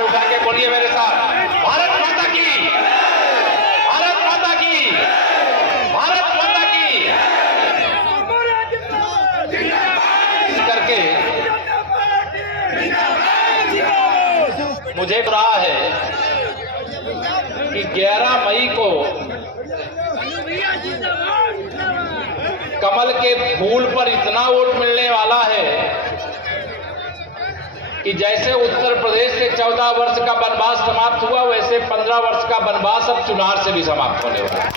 हाथ उठा के बोलिए मेरे साथ, भारत माता की, भारत माता की, भारत माता की करके मुझे रहा है कि 11 मई को कमल के फूल पर इतना वोट मिलने वाला है कि जैसे उत्तर प्रदेश से 14 वर्ष का वनवास समाप्त हुआ, वैसे 15 वर्ष का वनवास अब चुनार से भी समाप्त होने वाला है।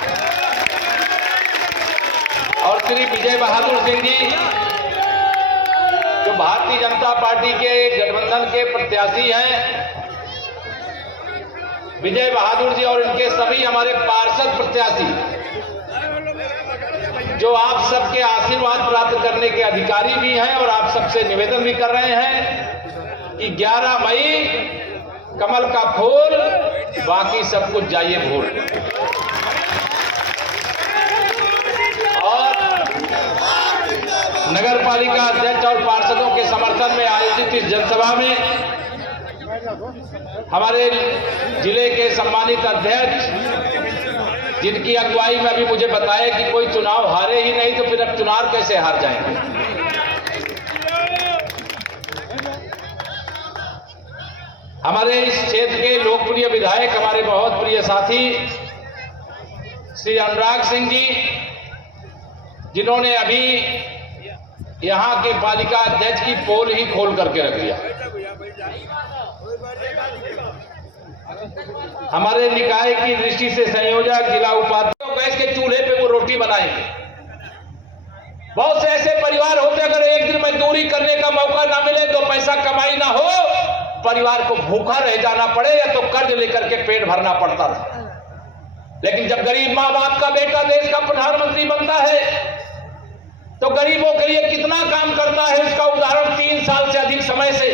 और श्री विजय बहादुर सिंह जी जो भारतीय जनता पार्टी के गठबंधन के प्रत्याशी हैं, विजय बहादुर जी और इनके सभी हमारे पार्षद प्रत्याशी जो आप सबके आशीर्वाद प्राप्त करने के अधिकारी भी हैं, और आप सबसे निवेदन भी कर रहे हैं कि 11 मई कमल का फूल, बाकी सब कुछ जाइए भूल। और नगर पालिका अध्यक्ष और पार्षदों के समर्थन में आयोजित इस जनसभा में हमारे जिले के सम्मानित अध्यक्ष, जिनकी अगुवाई में अभी मुझे बताया कि कोई चुनाव हारे ही नहीं तो फिर अब चुनाव कैसे हार जाएंगे। हमारे इस क्षेत्र के लोकप्रिय विधायक, हमारे बहुत प्रिय साथी श्री अनुराग सिंह जी, जिन्होंने अभी यहां के पालिका अध्यक्ष की पोल ही खोल करके रख दिया। हमारे निकाय की दृष्टि से संयोजक, जिला उपाध्यक्ष गैस के चूल्हे पे वो रोटी बनाएंगे। बहुत से ऐसे परिवार होते, अगर एक दिन मजदूरी करने का मौका ना मिले, तो पैसा कमाई ना हो, परिवार को भूखा रह जाना पड़े या तो कर्ज लेकर के पेट भरना पड़ता था। लेकिन जब गरीब माँ बाप का बेटा देश का प्रधानमंत्री बनता है तो गरीबों के लिए कितना काम करता है, इसका उदाहरण 3 साल से अधिक समय से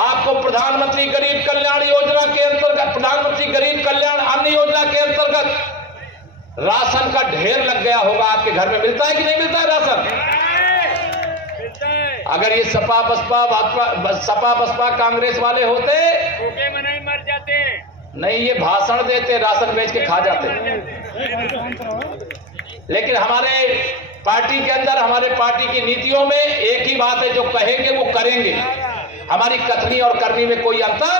आपको प्रधानमंत्री गरीब कल्याण योजना के अंतर्गत, प्रधानमंत्री गरीब कल्याण अन्न योजना के अंतर्गत राशन का ढेर लग गया होगा। आपके घर में मिलता है कि नहीं मिलता है राशन? अगर ये सपा बसपा कांग्रेस वाले होते, भूखे में नहीं मर जाते, नहीं ये भाषण देते, राशन बेच के खा जाते। लेकिन हमारे पार्टी के अंदर, हमारे पार्टी की नीतियों में एक ही बात है, जो कहेंगे वो करेंगे। हमारी कथनी और करनी में कोई अंतर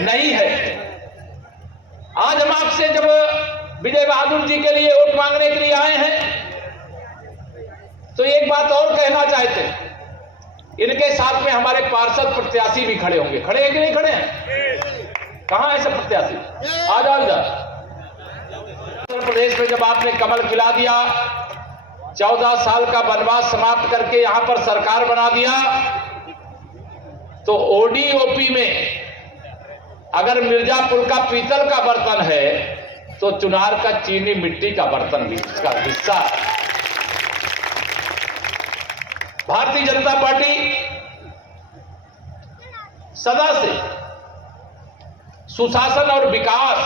नहीं है। आज हम आपसे जब विजय बहादुर जी के लिए वोट मांगने के लिए आए हैं, तो एक बात और कहना चाहते हैं, इनके साथ में हमारे पार्षद प्रत्याशी भी खड़े होंगे। खड़े हैं कि नहीं खड़े हैं? कहां है सब प्रत्याशी? आ जाओ इधर। उत्तर प्रदेश में जब आपने कमल खिला दिया, 14 साल का वनवास समाप्त करके यहां पर सरकार बना दिया, तो ओडीओपी में अगर मिर्जापुर का पीतल का बर्तन है, तो चुनार का चीनी मिट्टी का बर्तन भी इसका हिस्सा है। भारतीय जनता पार्टी सदा से सुशासन और विकास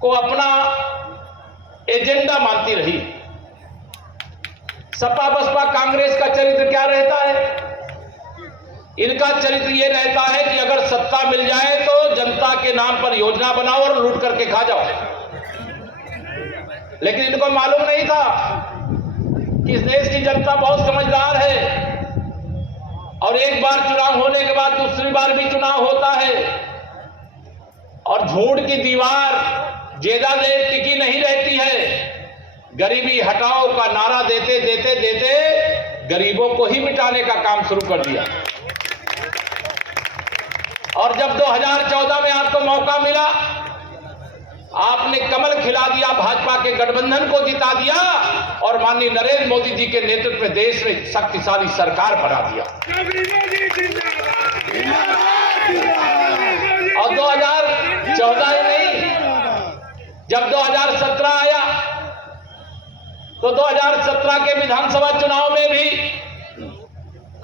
को अपना एजेंडा मानती रही। सपा बसपा कांग्रेस का चरित्र क्या रहता है? इनका चरित्र यह रहता है कि अगर सत्ता मिल जाए तो जनता के नाम पर योजना बनाओ और लूट करके खा जाओ। लेकिन इनको मालूम नहीं था कि इस देश की जनता बहुत समझदार है, और एक बार चुनाव होने के बाद दूसरी बार भी चुनाव होता है, और झूठ की दीवार ज्यादा देर टिकी नहीं रहती है। गरीबी हटाओ का नारा देते देते देते गरीबों को ही मिटाने का काम शुरू कर दिया। और जब 2014 में आपको मौका मिला, आपने कमल खिला दिया, भाजपा के गठबंधन को जिता दिया, और माननीय नरेंद्र मोदी जी के नेतृत्व में देश में शक्तिशाली सरकार बना दिया। और 2014 ही नहीं, जब 2017 आया, तो 2017 के विधानसभा चुनाव में भी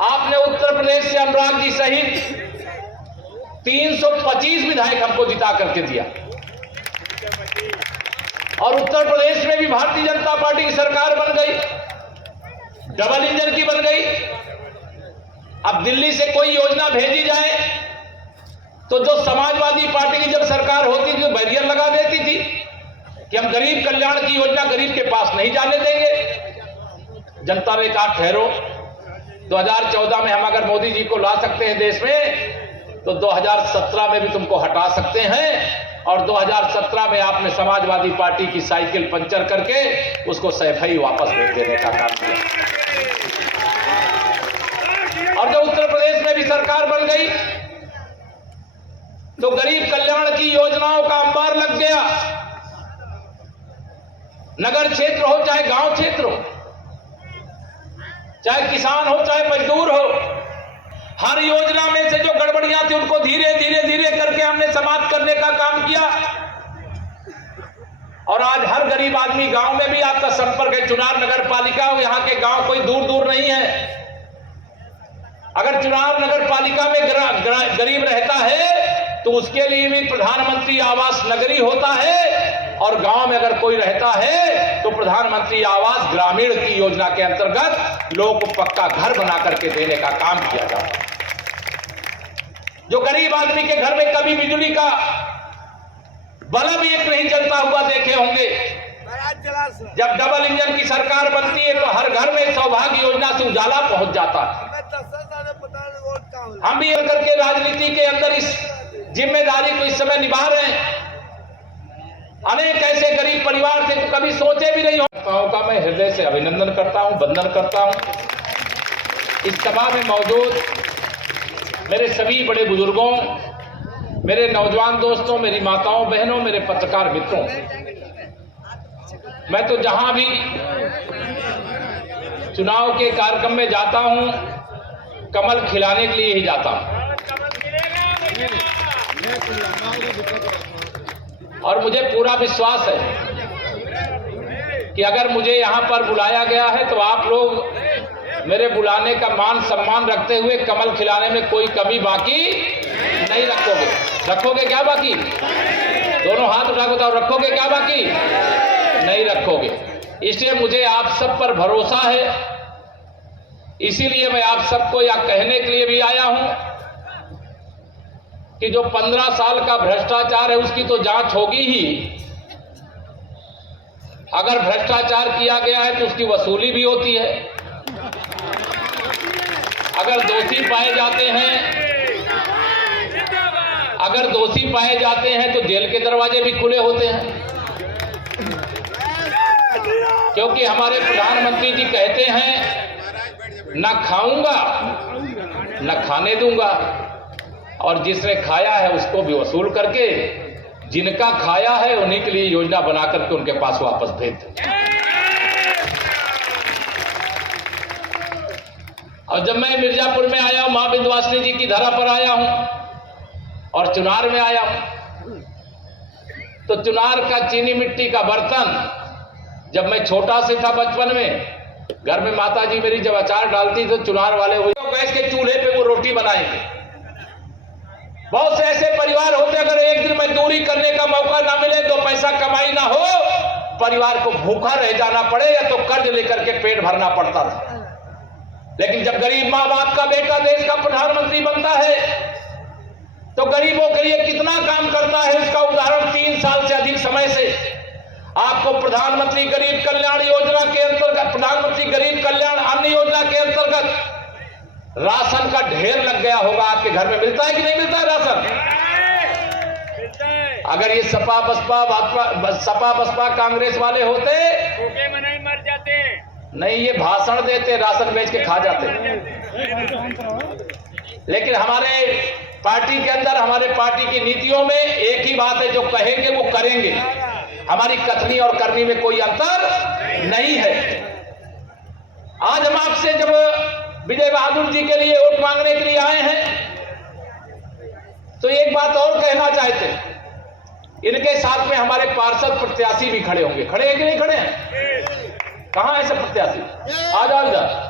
आपने उत्तर प्रदेश से अनुराग जी सहित 325 विधायक हमको जिता करके दिया, और उत्तर प्रदेश में भी भारतीय जनता पार्टी की सरकार बन गई, डबल इंजन की बन गई। अब दिल्ली से कोई योजना भेजी जाए तो जो समाजवादी पार्टी की जब सरकार होती थी तो बैरियर लगा देती थी कि हम गरीब कल्याण की योजना गरीब के पास नहीं जाने देंगे। जनता ने कहा ठहरो, 2014 में हम अगर मोदी जी को ला सकते हैं देश में तो 2017 में भी तुमको हटा सकते हैं। और 2017 में आपने समाजवादी पार्टी की साइकिल पंचर करके उसको सैफई वापस भेज देने का काम किया। और जब उत्तर प्रदेश में भी सरकार बन गई तो गरीब कल्याण की योजनाओं का अंबार लग गया। नगर क्षेत्र हो चाहे गांव क्षेत्र हो, चाहे किसान हो चाहे मजदूर हो, हर योजना में से जो गड़बड़ियां थी उनको धीरे धीरे धीरे करके हमने समाप्त करने का काम किया। और आज हर गरीब आदमी गांव में भी आपका संपर्क है। चुनार नगर पालिका, यहाँ के गांव कोई दूर दूर नहीं है। अगर चुनार नगर पालिका में गरीब रहता है तो उसके लिए भी प्रधानमंत्री आवास नगरी होता है। और गांव में अगर कोई रहता है तो प्रधानमंत्री आवास ग्रामीण की योजना के अंतर्गत लोगों को पक्का घर बना करके देने का काम किया जाता है। जो गरीब आदमी के घर में कभी बिजली का बल्ब एक नहीं जलता हुआ देखे होंगे, जब डबल इंजन की सरकार बनती है तो हर घर में सौभाग्य योजना से उजाला पहुंच जाता है। हम भी करके राजनीति के अंदर इस जिम्मेदारी को इस समय निभा रहे हैं। अनेक ऐसे गरीब परिवार थे तो कभी सोचे भी नहीं हो का मैं हृदय से अभिनंदन करता हूं, वंदन करता हूं। इस सभा में मौजूद मेरे सभी बड़े बुजुर्गों, मेरे नौजवान दोस्तों, मेरी माताओं बहनों, मेरे पत्रकार मित्रों, मैं तो जहां भी चुनाव के कार्यक्रम में जाता हूं कमल खिलाने के लिए ही जाता हूं। और मुझे पूरा विश्वास है कि अगर मुझे यहां पर बुलाया गया है तो आप लोग मेरे बुलाने का मान सम्मान रखते हुए कमल खिलाने में कोई कमी बाकी नहीं रखोगे। रखोगे क्या बाकी? दोनों हाथ उठा के बताओ, रखोगे क्या बाकी? नहीं रखोगे। इसलिए मुझे आप सब पर भरोसा है। इसीलिए मैं आप सबको यह कहने के लिए भी आया हूं कि जो 15 साल का भ्रष्टाचार है उसकी तो जांच होगी ही। अगर भ्रष्टाचार किया गया है तो उसकी वसूली भी होती है। अगर दोषी पाए जाते हैं तो जेल के दरवाजे भी खुले होते हैं। क्योंकि हमारे प्रधानमंत्री जी कहते हैं ना खाऊंगा ना खाने दूंगा, और जिसने खाया है उसको भी वसूल करके जिनका खाया है उन्हीं के लिए योजना बना करके उनके पास वापस भेज दें। और जब मैं मिर्जापुर में आया हूं, मां विंध्यवासिनी जी की धरा पर आया हूं और चुनार में आया हूं, तो चुनार का चीनी मिट्टी का बर्तन, जब मैं छोटा से था बचपन में, घर में माता जी मेरी जब अचार डालती तो चुनार वाले गैस के चूल्हे पे वो रोटी बनाएंगे। बहुत से ऐसे परिवार होते अगर एक दिन मजदूरी करने का मौका ना मिले, दो पैसा कमाई ना हो, परिवार को भूखा रह जाना पड़े या तो कर्ज लेकर के पेट भरना पड़ता था। लेकिन जब गरीब माँ बाप का बेटा देश का प्रधानमंत्री बनता है तो गरीबों के लिए कितना काम करता है इसका उदाहरण 3 साल से अधिक समय से आपको प्रधानमंत्री गरीब कल्याण योजना के अंतर्गत, प्रधानमंत्री गरीब कल्याण अन्न योजना के अंतर्गत राशन का ढेर लग गया होगा। आपके घर में मिलता है कि नहीं मिलता है राशन? अगर ये सपा बसपा कांग्रेस वाले होते भूखे में नहीं मर जाते। नहीं, ये भाषण देते, राशन बेच के खा जाते। लेकिन हमारे पार्टी के अंदर, हमारे पार्टी की नीतियों में एक ही बात है, जो कहेंगे वो करेंगे। हमारी कथनी और करनी में कोई अंतर नहीं है। आज हम आपसे जब विजय बहादुर जी के लिए वोट मांगने के लिए आए हैं तो एक बात और कहना चाहते हैं, इनके साथ में हमारे पार्षद प्रत्याशी भी खड़े होंगे। खड़े हैं कि नहीं खड़े हैं? कहां है सब प्रत्याशी? आ जाओ इधर।